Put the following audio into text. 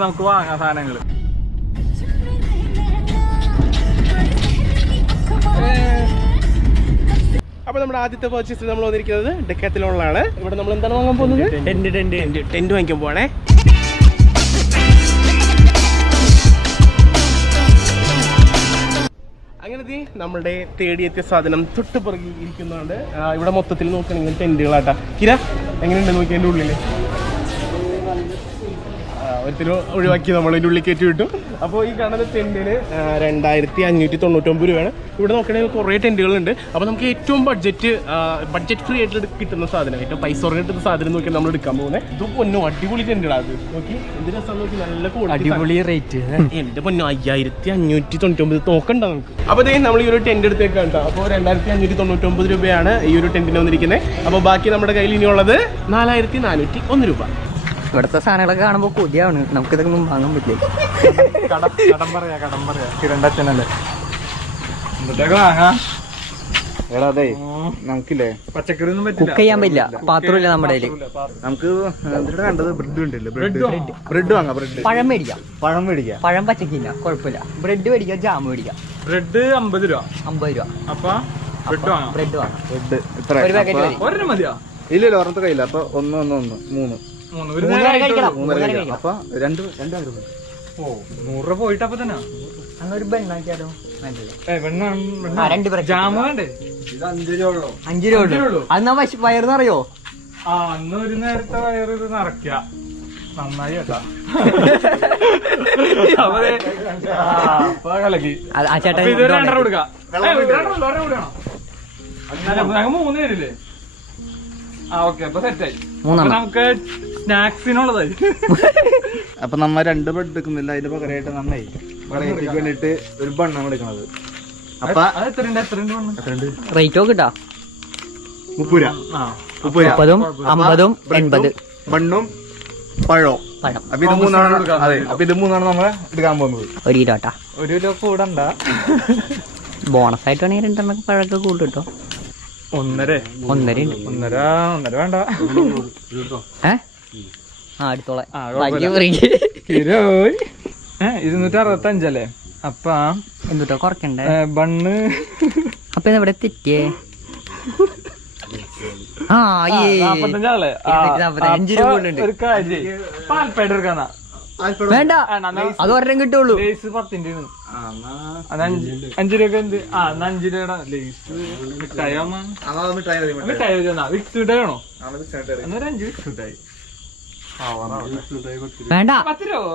നമുക്ക് വാങ്ങാം സാധനങ്ങള്. അപ്പൊ നമ്മുടെ ആദ്യത്തെ പർച്ചേസ് നമ്മൾ വന്നിരിക്കുന്നത് ഡെക്കാത്തലോണിലാണ്. ഇവിടെ നമ്മൾ എന്താണ് വാങ്ങാൻ പോകുന്നത്? ടെന്റ് വാങ്ങിക്കാൻ പോവാണേ. അങ്ങനെ നമ്മുടെ തേടിയെത്തിയ സാധനം തൊട്ട് പുറകെ ഇരിക്കുന്നുണ്ട്. ഇവിടെ മൊത്തത്തിൽ നോക്കുകയാണെങ്കിൽ ടെന്റുകളാട്ടാ. കിര എങ്ങനെയുണ്ട് നോക്കി എൻ്റെ ഉള്ളിൽ ഒരിക്കലും ഒഴിവാക്കി നമ്മൾ അതിൻ്റെ ഉള്ളിൽ കയറ്റി വിട്ടു. അപ്പോൾ ഈ കാണുന്ന ടെൻറ്റിന് 2599 രൂപയാണ്. ഇവിടെ നോക്കണമെങ്കിൽ കുറേ ടെൻറ്റുകളുണ്ട്. അപ്പോൾ നമുക്ക് ഏറ്റവും ബഡ്ജറ്റ് ഫ്രീ ആയിട്ട് കിട്ടുന്ന സാധനം, ഏറ്റവും പൈസ കുറഞ്ഞ് കിട്ടുന്ന സാധനം നോക്കി നമ്മൾ എടുക്കാൻ പോകുന്നത്. ഇത് പൊന്നോ അടിപൊളി ടെൻറ്റുകളാണ്. അത് നോക്കി എന്ത് രസം നോക്കി, നല്ല അടിപൊളി റേറ്റ്. എൻ്റെ പൊന്നോ 5599 നോക്കണ്ട നമുക്ക്. അപ്പോൾ ഇതേ നമ്മൾ ഈ ഒരു ടെൻറ്റ് എടുത്തേക്കാണ് കേട്ടോ. അപ്പോൾ 2599 രൂപയാണ് ഈ ഒരു ടെൻറ്റിന് വന്നിരിക്കുന്നത്. അപ്പോൾ ബാക്കി നമ്മുടെ കയ്യിൽ ഇനിയുള്ളത് 4401 രൂപ. ഇവിടുത്തെ സാധനങ്ങളൊക്കെ കാണുമ്പോൾ കൊതിയാണ്, നമുക്കിതൊന്നും വാങ്ങാൻ പറ്റില്ല. കടം പറയാ കിരണ്ടച്ഛനല്ലേ എന്നിട്ടൊക്കെ വാങ്ങാം. അതെ നമുക്കില്ലേ പച്ചക്കറി ഒന്നും കുക്ക് ചെയ്യാൻ പറ്റില്ല, പാത്രമില്ല നമ്മുടെ കയ്യില്. നമുക്ക് എന്തിനാ വേണ്ടത്? ബ്രെഡ് ഉണ്ടല്ലോ, ബ്രെഡ് വാങ്ങാം. പഴം മേടിക്കാം, പഴം പച്ചക്കില്ല കുഴപ്പമില്ല. ബ്രെഡ് മേടിക്കാം, ജാം മേടിക്കാം. ബ്രെഡ് 50 രൂപ. 50 രൂപ. അപ്പൊ ബ്രെഡ് വാങ്ങാം. ബ്രെഡ് വാങ്ങാം. ബ്രെഡ് ഇത്ര ഒരു പാക്കറ്റ് മതി. ഒരെണ്ണം മതിയോ? ഇല്ലല്ലോ, ഒരെണ്ണത്തെ കയ്യില്ല. അപ്പൊ മൂന്ന് അപ്പൊ 2000 രൂപ. ഓ 100 രൂപ പോയിട്ട് അപ്പൊ തന്നെ അന്നൊരു ബെണ്ണാക്കിയാലോ? ജാമ വേണ്ടേ? 5 രൂപ ഉള്ളൂ. 5 രൂപ ഉള്ളൂ. അന്നാ വയറുന്നറിയോ? ആ അന്ന് ഒരു നേരത്തെ വയറ് ഇത് നിറയ്ക്ക നന്നായി കേട്ടാ. കലക്കി ആ ചേട്ടൻ ഇത് 2 കൊടുക്കാം. 3 പേരില്ലേ? ആ ഓക്കെ, അപ്പൊ സെറ്റായി. നമുക്ക് സ്നാക്സിനുള്ളതായി. അപ്പൊ നമ്മ 2 ബ്രെഡ് എടുക്കുന്നില്ല, അതിന്റെ പകരമായിട്ട് നന്നായി വെറൈറ്റിക്ക് വേണ്ടിട്ട് ഒരു ബണ്ണാണ് എടുക്കണത്. അപ്പൊ റേറ്റ് നോക്കിട്ടാ 30 രൂപ. 30, 50, 80 ബണ്ണും പഴവും. അപ്പൊ ഇത് മൂന്നാണ്. അതെ, അപ്പൊ ഇത് മൂന്നാണ് നമ്മൾ എടുക്കാൻ പോകുന്നത്. 1 കിലോ ട്ടാ. 1 കിലോ കൂടണ്ട. ബോണസ് ആയിട്ട് വേണമെങ്കിൽ 2 പഴമൊക്കെ കൂട്ടും കേട്ടോ. 1.5 വേണ്ട. അടുത്തോളെ കിലോ 265 അല്ലേ? അപ്പ എന്തുട്ടോ കുറക്കണ്ടേ ബണ്ണ്. അപ്പൊ ഇവിടെ തെറ്റിയേ. 45 രൂപ ഒരു കാര്യം പാൽപ്പേട എടുക്കാന്നാ. വേണ്ട, അത് ഒരെണ്ണം കിട്ടുള്ളൂ. ലേസ് 10 5 രൂപ. എന്ത് 5 രൂപയുടെ ലേസ് മിഠായി വിക്സ് മിഠായി വേണോ? അന്നേരം 5 വിക്സ് മിഠായി വേണ്ട. 10 രൂപ.